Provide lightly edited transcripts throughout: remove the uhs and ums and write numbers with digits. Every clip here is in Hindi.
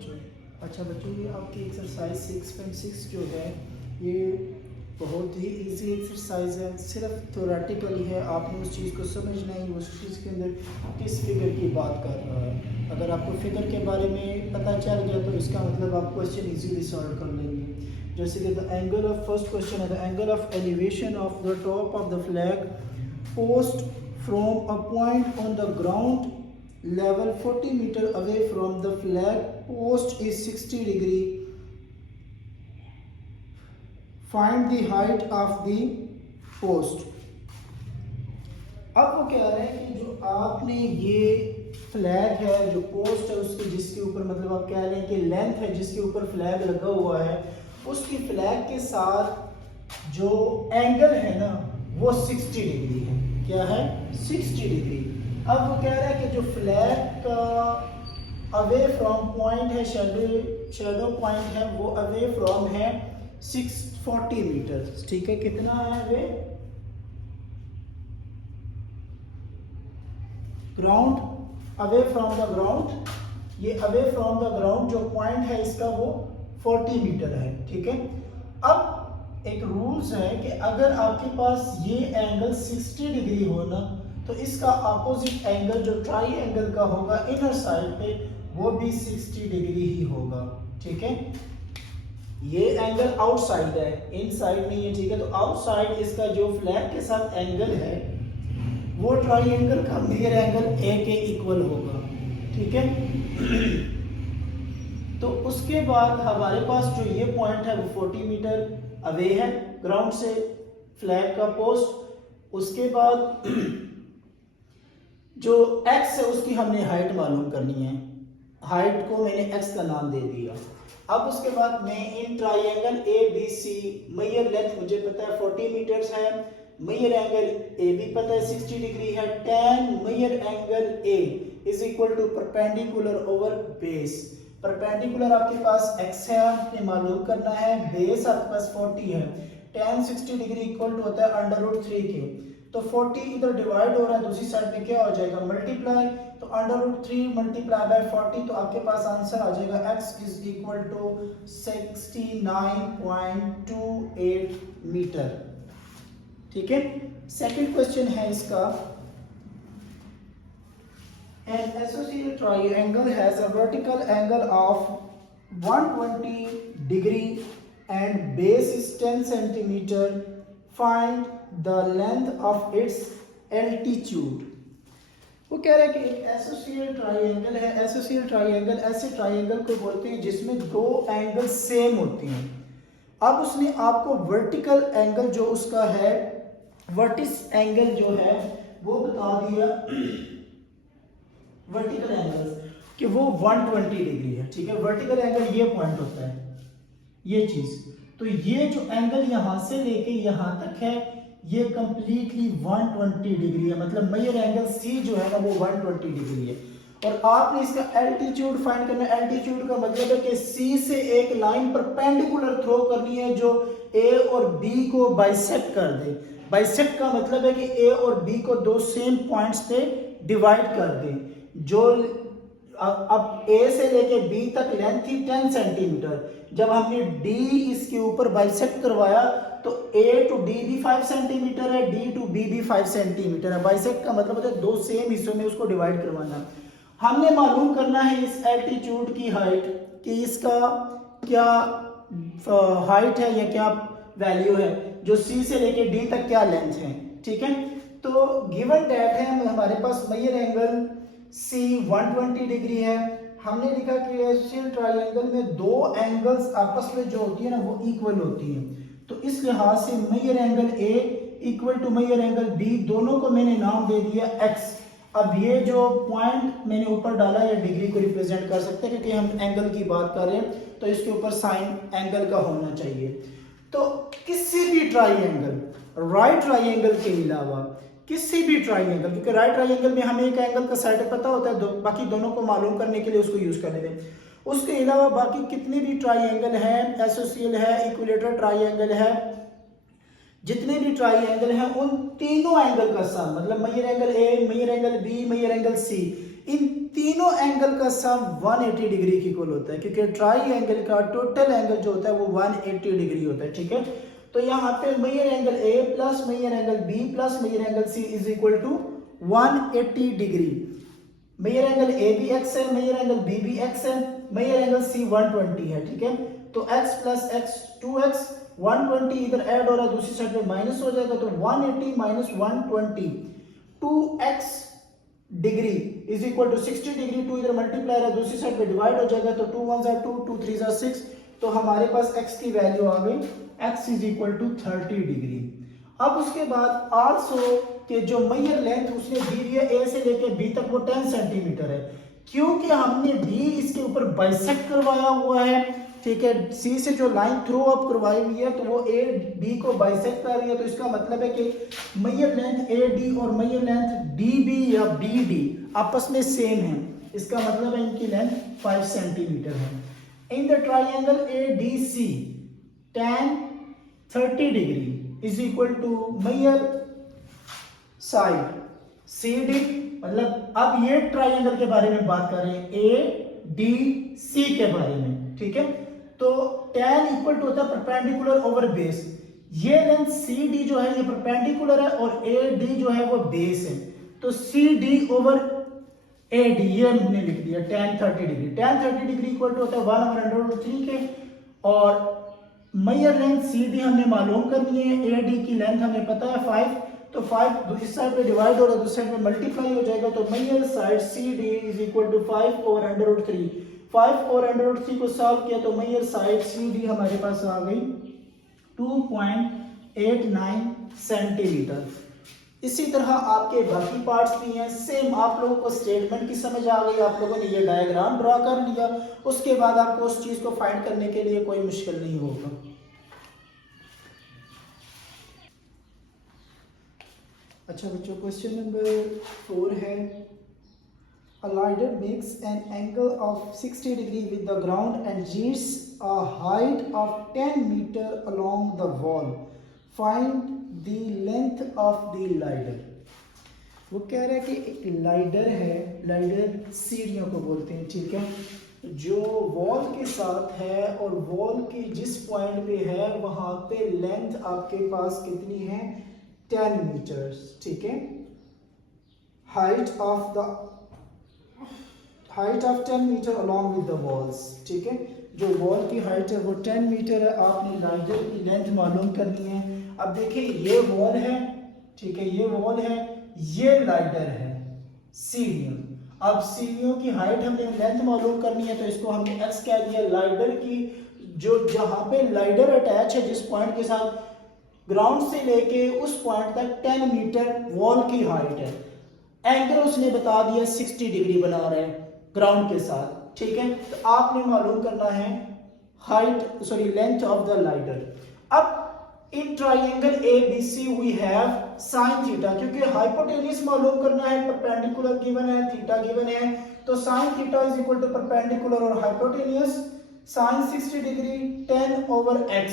बच्चों। अच्छा बच्चों, ये आपकी एक्सरसाइज 6.6 जो है ये बहुत ही इजी एक्सरसाइज है, सिर्फ थ्योरेटिकली है। आपने उस चीज़ को समझना ही उस चीज़ के अंदर किस फिगर की बात कर रहा है। अगर आपको फिगर के बारे में पता चल गया तो इसका मतलब आप क्वेश्चन इजीली सॉल्व कर लेंगे। जैसे कि the angle of first question है the angle of elevation of the top of the flag post from a point on the ground level 40 meter away from the flag post is 60 degree. Find the height of the post. अब वो कह रहे हैं कि जो आपने ये फ्लैग है, जो पोस्ट है उसके जिसके ऊपर मतलब आप कह रहे हैं कि लेंथ है जिसके ऊपर फ्लैग लगा हुआ है, उसकी फ्लैग के साथ जो एंगल है ना वो 60 डिग्री है। क्या है? 60 डिग्री। अब वो कह रहा है कि जो फ्लैग का अवे फ्रॉम पॉइंट है, शैडो पॉइंट है, वो अवे फ्रॉम है 640 मीटर। ठीक है, कितना है वे? Ground away from the ground, ये अवे फ्रॉम द ग्राउंड जो पॉइंट है इसका वो 40 मीटर है। ठीक है, अब एक रूल्स है कि अगर आपके पास ये एंगल 60 डिग्री हो ना तो इसका अपोजिट एंगल जो ट्राई एंगल का होगा इनर साइड पे वो भी 60 डिग्री ही होगा। ठीक है, ये एंगल आउटसाइड है, इनसाइड नहीं है। ठीक है, तो आउटसाइड इसका जो फ्लैग के साथ एंगल है वो ट्राई एंगल का मिरर एंगल ए के इक्वल होगा। ठीक है, तो उसके बाद हमारे पास जो ये पॉइंट है वो 40 मीटर अवे है ग्राउंड से फ्लैग का पोस्ट। उसके बाद जो x है उसकी हमने हाइट मालूम करनी है, हाइट को मैंने x का नाम दे दिया। अब उसके बाद मैं in triangle A B C measure length मुझे पता है 40 मीटर्स है, मेजर एंगल ए भी पता है 60 डिग्री है, tan measure angle A is equal to perpendicular over base. Perpendicular आपके पास x है, आपने मालूम करना है, बेस आपके पास 40 है, tan 60 डिग्री इक्वल टू होता है √3 के। तो 40 इधर डिवाइड हो रहा है, दूसरी साइड में क्या हो जाएगा? मल्टीप्लाई। तो √3 मल्टीप्लाई बाय 40, तो आपके पास आंसर आ जाएगा x is equal to 69.28 metre. ठीक है, सेकंड क्वेश्चन है इसका, an isosceles triangle has a vertical angle of 120 degree and base is 10 centimeter. Find the length of its altitude. वो कह रहा है कि एक एसोसिएट ट्राइंगल है। एसोसिएट ट्राइंगल ऐसे ट्राइंगल को बोलते हैं जिसमें दो एंगल सेम होते हैं। अब उसने आपको वर्टिकल एंगल जो उसका है, वर्टिस एंगल जो है वो बता दिया, वर्टिकल एंगल कि वो 120 डिग्री है। ठीक है, वर्टिकल एंगल ये पॉइंट होता है, ये चीज। तो ये जो एंगल यहां से लेके यहां तक है ये कंप्लीटली 120 डिग्री है, मतलब मेजर एंगल सी जो है ना वो 120 डिग्री है। और आपने इसका एल्टीट्यूड फाइंड करना है। एल्टीट्यूड का मतलब है कि सी से एक लाइन परपेंडिकुलर थ्रो करनी है जो ए और बी को बाइसेक्ट कर दे। बाइसेक्ट का मतलब है कि ए और बी को दो सेम पॉइंट्स पे डिवाइड कर दे। जो अब ए से लेके बी तक लेंथ थी 10 सेंटीमीटर, जब हमने डी इसके ऊपर बाइसेक्ट करवाया तो ए टू डी भी 5 सेंटीमीटर है, डी टू बी भी 5 सेंटीमीटर है। बाइसेक्ट का मतलब होता है दो सेम हिस्सों में उसको डिवाइड करवाना। हमने मालूम करना है इस एल्टीट्यूड की हाइट कि इसका क्या हाइट है या क्या वैल्यू है, जो सी से लेके डी तक क्या लेंथ है। ठीक है, तो गिवन डेट है हमारे पास मेजर एंगल सी 120 डिग्री है। हमने लिखा कि एसोसिएट ट्रायंगल में दो एंगल्स आपस में जो होती है ना वो इक्वल होती हैं, तो इस लिहाज से measure angle A equal to measure angle B, दोनों को मैंने नाम दे दिया एक्स। अब ये जो पॉइंट मैंने ऊपर डाला ये डिग्री को रिप्रेजेंट कर सकते हैं क्योंकि हम एंगल की बात कर रहे हैं तो इसके ऊपर साइन एंगल का होना चाहिए। तो किसी भी ट्राइंगल, राइट ट्राइंगल के अलावा किसी भी ट्राइंगल, क्योंकि राइट ट्राइंगल में हमें एक एंगल का साइड पता होता है, बाकी दोनों को मालूम करने के लिए उसको यूज कर लेते हैं। उसके अलावा बाकी कितने भी ट्राइंगल हैं, एसोसियल है, इक्विलेटरल ट्राइंगल है, जितने भी ट्राइंगल हैं उन तीनों एंगल का सम, मतलब measure angle A, measure angle B, measure angle C, इन तीनों एंगल का सम 180 डिग्री की इक्वल होता है, क्योंकि ट्राई एंगल का टोटल एंगल जो होता है वो 180 डिग्री होता है, ठीक है। तो यहाँ पे measure angle A plus measure angle B plus measure angle C is equal to 180 degree. Measure angle A भी एक्स है, मेजर एंगल बी भी एक्स है, मेजर एंगल सी 120 है, ठीक है। तो x प्लस एक्स 2x, 120 इधर ऐड हो रहा है, दूसरी साइड पे माइनस हो जाएगा, तो 180 minus 120 2x degree is equal to 60 degree. 2 इधर मल्टीप्लाई है, दूसरी साइड पे डिवाइड हो जाएगा, तो 2 1 2 2 3 6, तो हमारे पास x की वैल्यू आ गई, x is equal to 30 degree. अब उसके बाद आल्सो के जो मेजर लेंथ उसने दी हुई है ए से लेके बी तक वो 10 सेंटीमीटर है, क्योंकि हमने बी इसके ऊपर बाइसेक्ट करवाया हुआ है, ठीक है। सी से जो लाइन थ्रो अप करवाई हुई है तो वो ए बी को बाइसेक्ट कर रही है, तो इसका मतलब है कि मेजर लेंथ ए डी और मेजर लेंथ डी बी या बी डी आपस में सेम है, इसका मतलब है इनकी लेंथ 5 सेंटीमीटर है। In the triangle A D C tan 30 degree is equal to measure side C D, मतलब अब ये ट्राइंगल के बारे में बात कर रहे हैं, ए डी सी के बारे में, ठीक है। तो tan इक्वल टू होता है परपेंडिकुलर ओवर बेस, ये लेंथ सी डी जो है ये परपेंडिकुलर है और ए डी जो है वो बेस है, तो C D over A D ये हमने लिख दिया tan 30 degree. tan 30 degree equal to होता है 1/3 के, और मेजर लेंथ सी डी हमने मालूम करनी है, ए डी की लेंथ हमें पता है 5, तो 5 इस साइड पे डिवाइड हो रहा है, दूसरी साइड पे मल्टीप्लाई हो जाएगा, तो measure side C D is equal to 5/3। 5/3 को सॉल्व किया तो मेजर साइड सी डी हमारे पास आ गई 2.89 सेंटीमीटर। इसी तरह आपके बाकी पार्ट्स भी हैं सेम। आप लोगों को स्टेटमेंट की समझ आ गई, आप लोगों ने ये डायग्राम ड्रा कर लिया, उसके बाद आपको उस चीज को फाइंड करने के लिए कोई मुश्किल नहीं होगा। अच्छा बच्चों, क्वेश्चन नंबर 4 है, a ladder makes an angle of 60 degree with the ground and reaches a height of 10 meter along the wall. Find the length of the ladder. वो कह रहा है कि एक लाइडर है, लाइडर सीढ़ियों को बोलते हैं, ठीक है, जो वॉल के साथ है और वॉल की जिस पॉइंट पे है वहां पे लेंथ आपके पास कितनी है 10 मीटर्स, ठीक है। Height of 10 metre along with the walls, ठीक है, जो वॉल की हाइट है वो 10 मीटर है, आपने लाइडर की लेंथ मालूम करनी है। अब देखिए ये वॉल है, ठीक है, ये वॉल है, ये लाइडर है, सीढ़ियों। अब सीढ़ियों की हाइट हमने लेंथ मालूम करनी है, तो इसको हमने एक्स कह दिया। लाइडर की जो जहां पे लाइडर अटैच है जिस पॉइंट के साथ, ग्राउंड से लेके उस पॉइंट तक 10 मीटर वॉल की हाइट है। एंगल उसने बता दिया 60 डिग्री बना रहे हैं ग्राउंड के साथ, ठीक है। तो आपने मालूम करना है लेंथ ऑफ द लाइडर। अब in triangle ABC we have sine theta, क्योंकि हाइपोटेन्यूज मालूम करना है, परपेंडिकुलर गिवन है, थीटा गिवन है, तो sine theta is equal to perpendicular और हाइपोटेन्यूज साइन 60 डिग्री 10/x,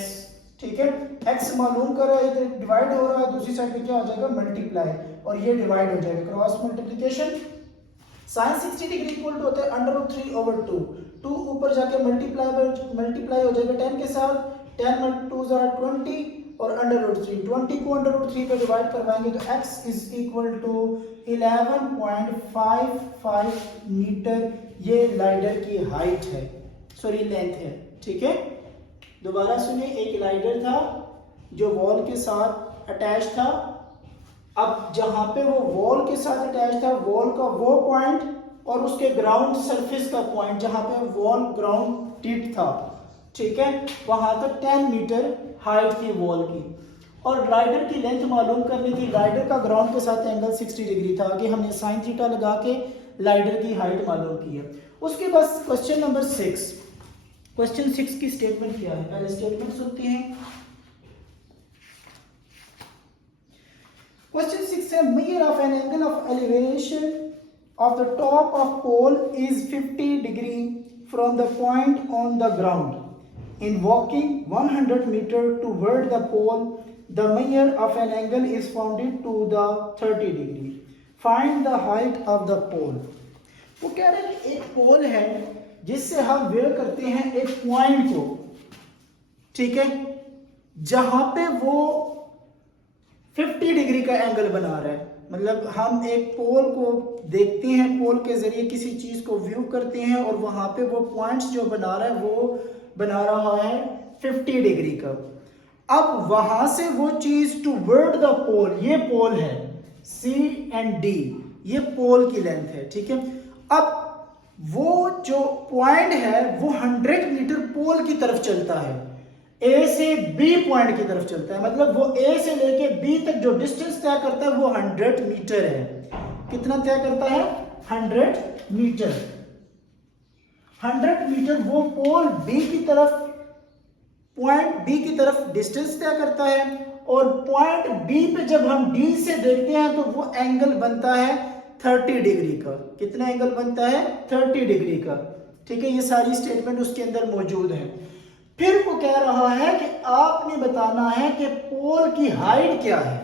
ठीक है। x मालूम करो, इधर डिवाइड हो रहा है, दूसरी साइड पे क्या हो जाएगा मल्टीप्लाई, और ये डिवाइड हो जाएगा, cross multiplication. Sine 60 degree equal to होता है √3/2, 2 ऊपर जाके मल्टीप्लाई हो जाएगा 10 के साथ, 10 × 2 = 20 और √3, 20 को √3 पे डिवाइड करवाएंगे तो x is equal to 11.55 metre ये लाइडर की हाइट है, लेंथ है, ठीक है। दोबारा सुनिए, एक लाइडर था जो वॉल के साथ अटैच था। अब जहां पे वो वॉल के साथ अटैच था, वॉल का वो पॉइंट और उसके ग्राउंड सरफेस का पॉइंट जहां पे वॉल ग्राउंड टिप था, ठीक है, वहां तक 10 मीटर हाइट थी वॉल की, और राइडर की लेंथ मालूम करनी थी। राइडर का ग्राउंड के साथ एंगल 60 डिग्री था, आगे हमने साइन थीटा लगा के लाइडर की हाइट मालूम की है। उसके बाद क्वेश्चन नंबर 6, क्वेश्चन 6 की स्टेटमेंट क्या है, पहले स्टेटमेंट सुनते हैं। क्वेश्चन 6 है, measure of an angle of elevation of the top of pole is 50 degree from the point on the ground. In walking 100 meter toward the pole, the measure of an angle is found to the 30 degree. Find the height of the pole. वो कह रहे हैं कि एक पोल है जिससे हम वेव करते हैं एक पॉइंट को, ठीक है, जहां पे वो 50 डिग्री का एंगल बना रहा है। मतलब हम एक पोल को देखते हैं, पोल के जरिए किसी चीज को व्यू करते हैं और वहां पे वो पॉइंट्स जो बना रहा है वो बना रहा है 50 डिग्री का। अब वहां से वो चीज टुवर्ड द पोल, ये पोल है C एंड D, ये पोल की लेंथ है, ठीक है। अब वो जो पॉइंट है वो 100 मीटर पोल की तरफ चलता है, A से B पॉइंट की तरफ चलता है। मतलब वो A से लेके B तक जो डिस्टेंस तय करता है वो 100 मीटर है। कितना तय करता है? 100 मीटर। 100 मीटर वो पोल B की तरफ, पॉइंट B की तरफ डिस्टेंस तय करता है, और पॉइंट B पे जब हम D से देखते हैं तो वो एंगल बनता है 30 डिग्री का। कितना एंगल बनता है? 30 डिग्री का, ठीक है। ये सारी स्टेटमेंट उसके अंदर मौजूद है। फिर वो कह रहा है कि आपने बताना है कि पोल की हाइट क्या है,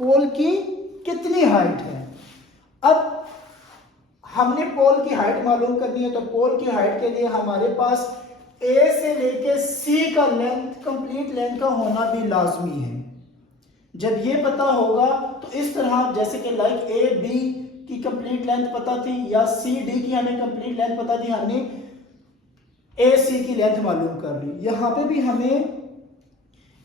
पोल की कितनी हाइट है। अब हमने पोल की हाइट मालूम करनी है, तो पोल की हाइट के लिए हमारे पास A से लेके C का लेंथ, कंप्लीट लेंथ का होना भी लाजमी है। जब ये पता होगा तो इस तरह, जैसे कि लाइक A B की कंप्लीट लेंथ पता थी या C D की हमें कंप्लीट लेंथ पता थी, हमने AC की लेंथ मालूम कर ली। यहां पे भी हमें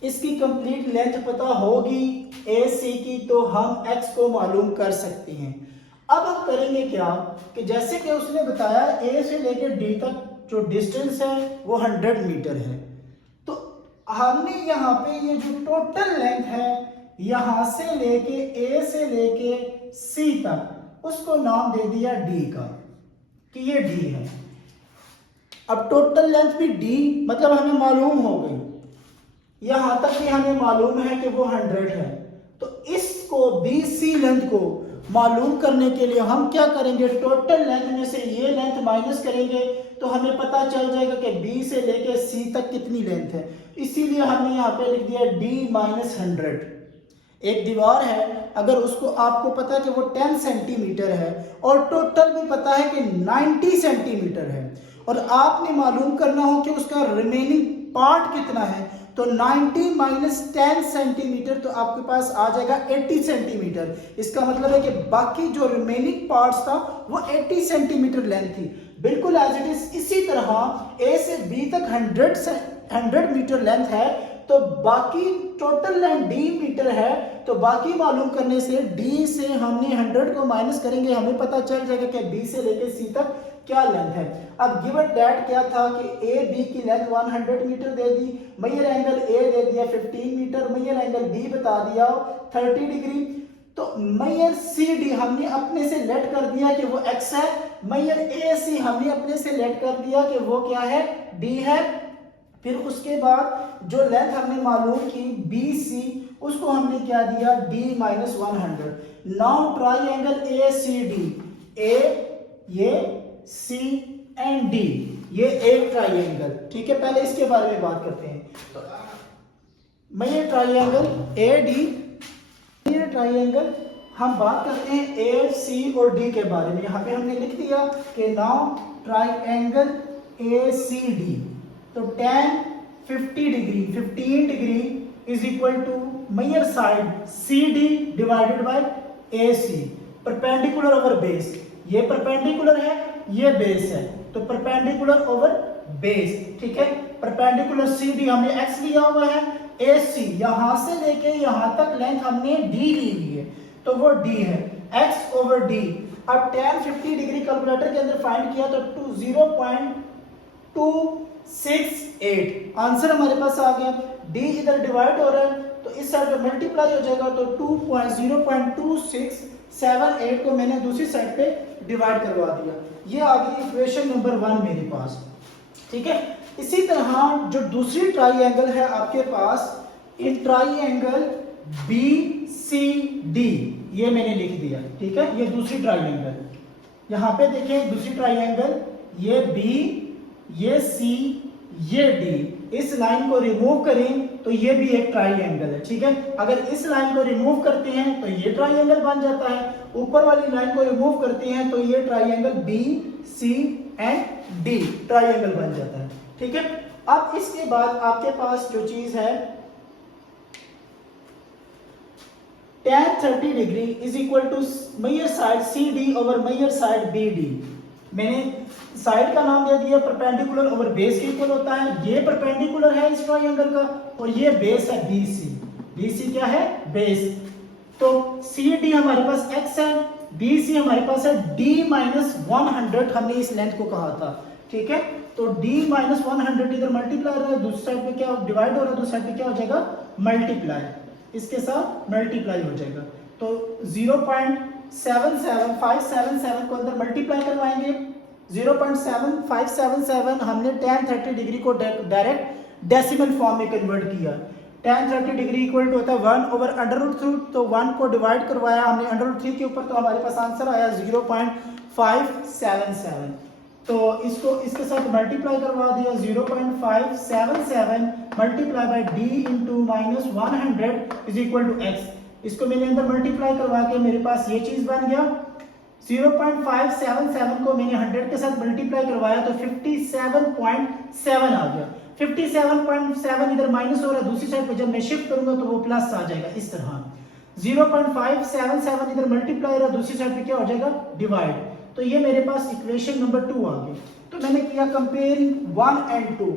इसकी कंप्लीट लेंथ पता होगी AC की, तो हम X को मालूम कर सकते हैं। अब हम करेंगे क्या कि जैसे कि उसने बताया A से लेकर D तक जो डिस्टेंस है वो 100 मीटर है, तो हमने यहाँ पे ये जो टोटल लेंथ है यहां से लेके A से लेके C तक, उसको नाम दे दिया D का, कि ये D है। अब टोटल लेंथ भी D, मतलब हमें मालूम हो गई, यहां तक भी हमें मालूम है कि वो 100 है। तो इसको BC लेंथ को मालूम करने के लिए हम क्या करेंगे, टोटल लेंथ में से ये लेंथ माइनस करेंगे तो हमें पता चल जाएगा कि B से लेके C तक कितनी लेंथ है। इसीलिए हमने यहाँ पे लिख दिया D-100। एक दीवार है, अगर उसको आपको पता है कि वो 10 सेंटीमीटर है और टोटल भी पता है कि 90 सेंटीमीटर है, और आपने मालूम करना हो कि उसका रिमेनिंग पार्ट कितना है, तो 90 माइनस 10 सेंटीमीटर, तो आपके पास आ जाएगा 80 सेंटीमीटर। इसका मतलब है कि बाकी जो रिमेनिंग पार्ट्स था वो 80 सेंटीमीटर लेंथ थी, बिल्कुल एज इट इज। इसी तरह A से B तक 100 मीटर लेंथ है, तो बाकी टोटल लेंथ D मीटर है, तो बाकी मालूम करने से D से हमने 100 को माइनस करेंगे, हमें पता चल जाएगा कि B से लेकर C तक क्या लेंथ है। अब गिवन दैट क्या था कि A B की लेंथ 100 मीटर दे दी, मेजर एंगल A दे दिया 15 मीटर, मेजर एंगल B बता दिया 30 डिग्री, तो मेजर CD हमने अपने से लेट कर दिया कि वो X है, मेजर AC हमने अपने से लेट कर दिया कि वो क्या है, D है। फिर उसके बाद जो लेंथ हमने मालूम की BC, उसको हमने क्या दिया, D-100। Now triangle ACD, A ये C एंड D, ये एक ट्राइंगल, ठीक है। पहले इसके बारे में बात करते हैं। तो मैं ये ट्राइंगल AD, ये ट्राइंगल हम बात करते हैं A C और D के बारे में। यहाँ पे हमने लिख दिया कि नाउ ट्राइंगल ACD, तो tan 50 degree 15 degree is equal to measure side CD divided by AC, perpendicular over base. ये परपेंडिकुलर है, ये बेस है, तो परपेंडिकुलर ओवर बेस, ठीक है। परपेंडिकुलर CD हमने X लिया हुआ है, AC यहां से लेके यहां तक लेंथ हमने D ली हुई है, तो वो D है, X ओवर D। अब tan 50 डिग्री कैलकुलेटर के अंदर फाइंड किया तो 0.268 आंसर हमारे पास आ गया। D इधर डिवाइड हो रहा है तो इस साइड पे मल्टीप्लाई हो जाएगा, तो 0.2678 को मैंने दूसरी साइड पे डिवाइड करवा दिया। ये आ गई इक्वेशन नंबर 1 मेरे पास, ठीक है। इसी तरह जो दूसरी ट्राइंगल है आपके पास, इन ट्राइंगल BCD, ये मैंने लिख दिया, ठीक है। ये दूसरी ट्राइंगल, यहां पे देखें दूसरी ट्राइंगल, ये B, ये C, ये D। इस लाइन को रिमूव करें तो ये भी एक ट्राइंगल है, ठीक है। अगर इस लाइन को रिमूव करते हैं तो ये ट्राइंगल बन जाता है, ऊपर वाली लाइन को रिमूव करते हैं तो ये triangle B C and D triangle बन जाता है, ठीक है। अब इसके बाद आपके पास जो चीज है tan 30 degree is equal to measure side C D over measure side B D. मैंने साइड का नाम दे दिया परपेंडिकुलर ओवर बेस के इक्वल होता है। ये परपेंडिकुलर है इस ट्रायंगल का और ये बेस है BC। BC क्या है? बेस। तो CD हमारे पास x है, BC हमारे पास है D-100, हमने इस लेंथ को कहा था, ठीक है। तो D-100 इधर मल्टीप्लाई रहा है, दूसरी साइड पे क्या डिवाइड हो रहा है, दूसरी साइड पे क्या हो जाएगा मल्टीप्लाई, इसके साथ मल्टीप्लाई हो जाएगा। तो 0.77577 को अंदर मल्टीप्लाई करवाएंगे। 0.7577 हमने tan 30 डिग्री को डायरेक्ट डेसिमल फॉर्म में कन्वर्ट किया। tan 30 डिग्री इक्वल टू होता है 1/√3, तो 1 को डिवाइड करवाया हमने √3 के ऊपर, तो हमारे पास आंसर आया 0.577। तो इसको इसके साथ मल्टीप्लाई करवा दिया, 0.577 multiply by d into -100 is equal to x। इसको मैंने अंदर मल्टीप्लाई करवा के मेरे पास ये चीज बन गया। 0.577 को मैंने 100 के साथ मल्टीप्लाई करवाया तो 57.7 आ गया। 57.7 इधर माइनस हो रहा है, दूसरी साइड पे जब मैं शिफ्ट करूंगा तो वो प्लस आ जाएगा इस तरह। 0.577 इधर मल्टीप्लाई रहा, दूसरी साइड पे क्या हो जाएगा डिवाइड। तो ये मेरे पास इक्वेशन नंबर 2 आ गई। तो मैंने किया कंपेयरिंग 1 एंड 2।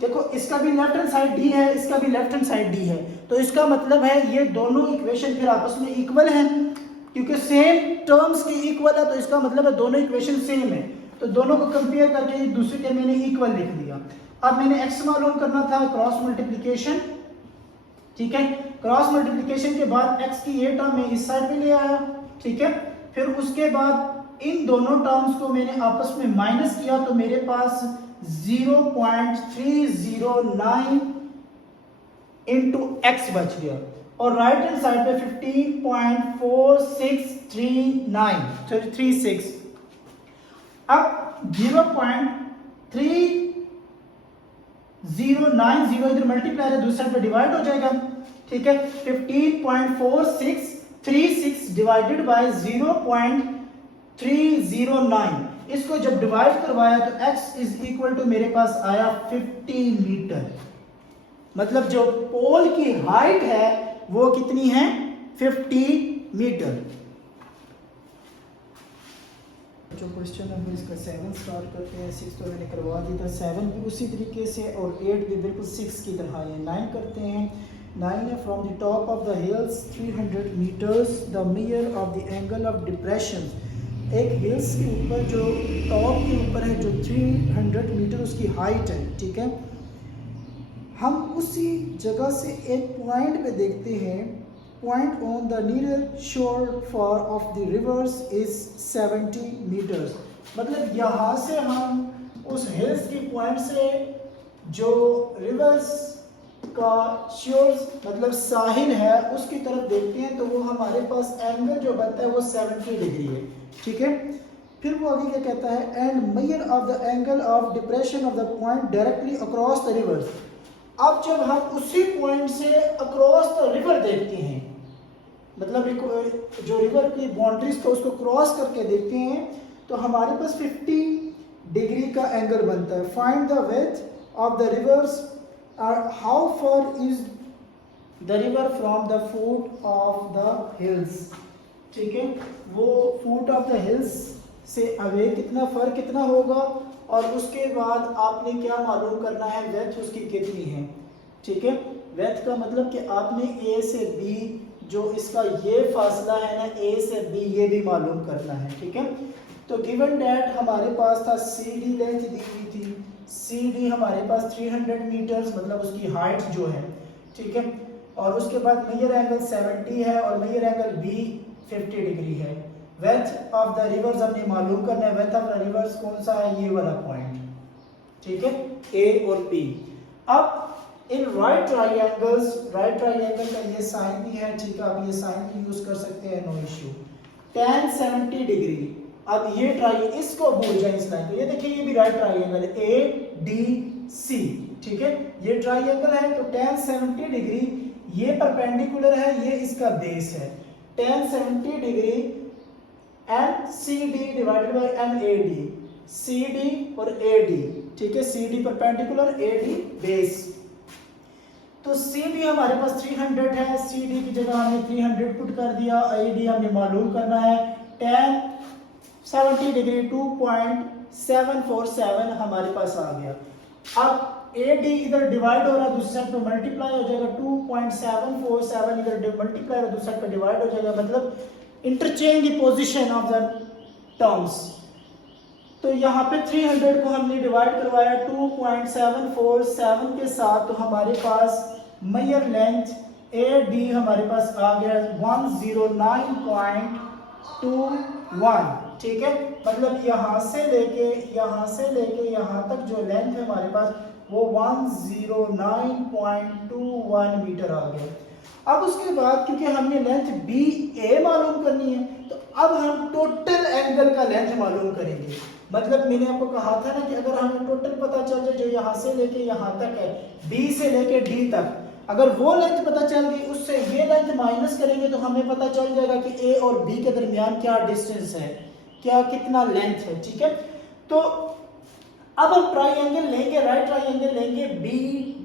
देखो इसका भी लेफ्ट हैंड साइड डी है, इसका भी लेफ्ट हैंड साइड डी है, तो इसका मतलब है ये दोनों इक्वेशन फिर आपस में इक्वल हैं, क्योंकि सेम टर्म्स की इक्वल है, तो इसका मतलब है दोनों इक्वेशन सेम है। तो दोनों को कंपेयर करके एक दूसरे के मैंने इक्वल लिख दिया। अब मैंने x मालूम करना था, क्रॉस मल्टीप्लिकेशन, ठीक है। क्रॉस मल्टीप्लिकेशन के बाद x की ये टर्म मैं इस साइड पे ले आया, ठीक है। फिर उसके बाद इन दोनों टर्म्स को मैंने आपस में माइनस किया, तो मेरे पास 0.309 इंटू x बच गया, और राइट हैंड साइड पे 15.4639 अब 0.3090 इधर मल्टीप्लाई है, दूसरी साइड पे डिवाइड हो जाएगा, ठीक है। 15.4636 डिवाइडेड बाय 0.309, इसको जब डिवाइड करवाया तो x इज इक्वल टू मेरे पास आया 50 मीटर। मतलब जो पोल की हाइट है वो कितनी है? 50 मीटर। जो क्वेश्चन है इसका 7 स्टार्ट करते हैं। 6 तो मैंने करवा दी था, 7 भी उसी तरीके से और 8 भी बिल्कुल 6 की तरह है। 9 करते हैं। 9 है from the top of the hills 300 metres the measure of the angle of depression. एक हिल्स के ऊपर जो टॉप के ऊपर है जो 300 मीटर उसकी हाइट है, ठीक है। हम उसी जगह से एक पॉइंट पे देखते हैं, point on the near shore for of the rivers is 70 metres. मतलब यहाँ से हम उस हिल्स की पॉइंट से जो रिवर्स का शोर मतलब साहिल है उसकी तरफ देखते हैं, तो वो हमारे पास एंगल जो बनता है वो 70 डिग्री है, ठीक है। फिर वो आगे क्या कहता है, and major of the angle of depression of the point directly across the reverse. अब जब हम उसी पॉइंट से अक्रॉस द रिवर देखते हैं, मतलब जो रिवर की बाउंड्रीज को उसको क्रॉस करके देखते हैं, तो हमारे पास 50 डिग्री का एंगल बनता है। Find the width of the rivers और how far is the river from the foot of the hills, ठीक है। वो फुट ऑफ द हिल्स से अवे कितना फर्क कितना होगा, और उसके बाद आपने क्या मालूम करना है, वेथ उसकी कितनी है, ठीक है। वेथ का मतलब कि आपने ए से बी जो इसका ये फासला है ना, ए से बी ये भी मालूम करना है, ठीक है। तो गिवन डेट हमारे पास था CD लेंथ दी हुई थी, CD हमारे पास 300 मीटर्स मतलब उसकी हाइट जो है, ठीक है। और उसके बाद मेजर एंगल 70 है और मेजर एंगल बी 50 डिग्री है। वेथ ऑफ द रिवर्स हमने मालूम करना है। वेथ ऑफ द रिवर्स कौन सा है? ये वाला पॉइंट, ठीक है, ए और बी। अब in right triangles, right triangle का ये साइन भी है, ठीक है, आप ये साइन भी यूज कर सकते हैं, नो इश्यू। tan 70 डिग्री, अब ये ट्राई इसको भूल जाए इस लाइन को, ये देखिए ये भी राइट ट्राइंगल है, ADC सी, ठीक है। ये ट्राइंगल है तो tan 70 डिग्री, ये परपेंडिकुलर है, ये इसका बेस है, tan 70 degree and C D divided by M A D, C D और ए डी, ठीक है। C D perpendicular, A D base. तो सी डी हमारे पास 300 है, सी डी की जगह हमने 300 पुट कर दिया, ए डी हमने मालूम करना है, tan 70 डिग्री 2.747 हमारे पास आ गया। अब ए डी इधर डिवाइड हो रहा है, दूसरे साइड पे मल्टीप्लाई हो जाएगा, 2.747 इधर मल्टीप्लाई हो दूसरे साइड पे डिवाइड हो जाएगा, मतलब interchange the position of the terms. तो यहाँ पे 300 को हमने डिवाइड करवाया 2.747 के साथ, तो हमारे पास मेजर लेंथ ए डी हमारे पास आ गया 109.21, ठीक है। मतलब यहाँ से लेके यहाँ तक जो लेंथ है हमारे पास वो 109.21 मीटर आ गया। अब उसके बाद क्योंकि हमने लेंथ बी ए मालूम करनी है, तो अब हम टोटल एंगल का लेंथ मालूम करेंगे। मतलब मैंने आपको कहा था ना कि अगर हमें टोटल पता चल जाए जो यहाँ से लेके यहाँ तक है, बी से लेके डी तक, अगर वो लेंथ पता चल गई, उससे ये लेंथ माइनस करेंगे तो हमें पता चल जाएगा कि ए और बी के दरमियान क्या डिस्टेंस है, क्या कितना लेंथ है, ठीक है। तो अब हम ट्राइंगल लेंगे, राइट ट्राइंगल लेंगे बी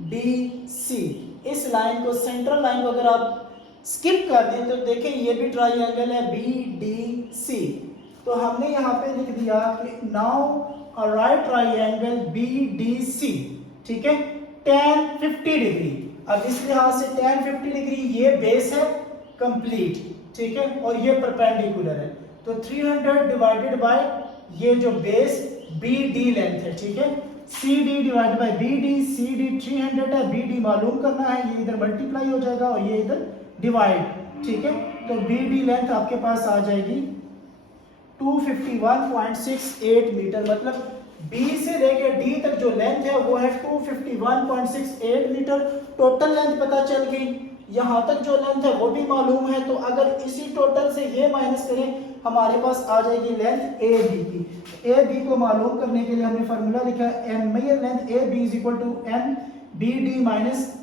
डी सी। इस लाइन को, सेंट्रल लाइन को अगर आप स्किप कर दें तो देखें ये भी ट्राइंगल है बी डी सी। तो हमने यहाँ पे लिख दिया कि now a right triangle B D C, ठीक है, tan 50 डिग्री। अब इस लिहाज से tan 50 डिग्री ये बेस है कंप्लीट, ठीक है, और ये परपेंडिकुलर है, तो 300 डिवाइडेड बाय ये जो बेस बी डी लेंथ है, ठीक है, C D divided by B D, C D 300 है, बी डी मालूम करना है, ये इधर मल्टीप्लाई हो जाएगा और ये इधर डिवाइड, ठीक है। तो बी डी लेंथ आपके पास आ जाएगी 251.68 मीटर। मतलब बी से लेके डी तक जो लेंथ है वो है 251.68 मीटर। टोटल लेंथ पता चल गई, यहाँ तक जो लेंथ है वो भी मालूम है, तो अगर इसी टोटल से ये माइनस करें हमारे पास आ जाएगी लेंथ ए बी की। ए बी को मालूम करने के लिए हमने फार्मूला लिखा है M measure length A B is equal to M B D minus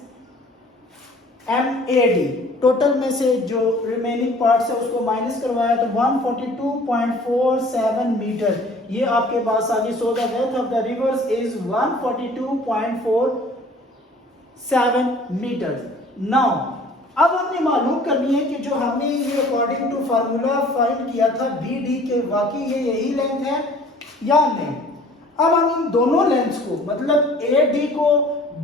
M A D. Total में से जो रिमेनिंग पार्ट्स है उसको माइनस करवाया तो 142.47 मीटर ये आपके पास आ गई। So the depth of the rivers is 142.47 metre. Now अब हमने मालूम करनी है कि जो हमने ये अकॉर्डिंग टू फार्मूला फाइंड किया था बी डी के, वाकई ये यही लेंथ है या नहीं। अब हम इन दोनों लेंथ्स को, मतलब ए डी को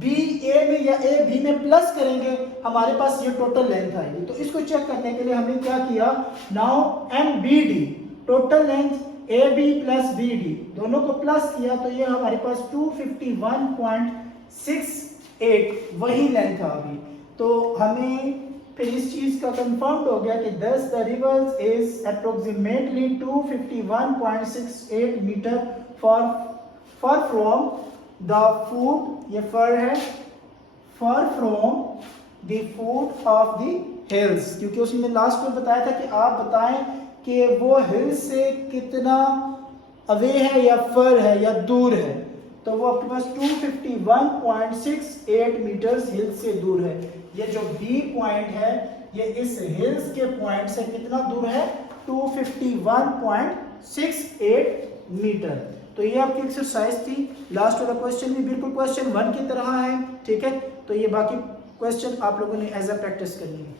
बी ए में या ए बी में प्लस करेंगे, हमारे पास ये टोटल लेंथ आएगी। तो इसको चेक करने के लिए हमने क्या किया, now M B D total length A B plus B D दोनों को प्लस किया तो ये हमारे पास 251.68 वही लेंथ आ गई। तो हमें फिर इस चीज का कंफर्म हो गया कि thus the river is approximately 251.68 metre far from the foot, ये far है, far from the foot of the hills, क्योंकि उसमें लास्ट में बताया था कि आप बताएं कि वो हिल से कितना अवे है या फर है या दूर है, तो वो आपके पास 251.68 मीटर्स हिल से दूर है। ये जो बी पॉइंट है ये इस हिल्स के पॉइंट से कितना दूर है, 251.68 मीटर। तो ये आपकी एक्सरसाइज थी। लास्ट वाला क्वेश्चन भी बिल्कुल क्वेश्चन 1 की तरह है, ठीक है। तो ये बाकी क्वेश्चन आप लोगों ने एज अ प्रैक्टिस करनी है।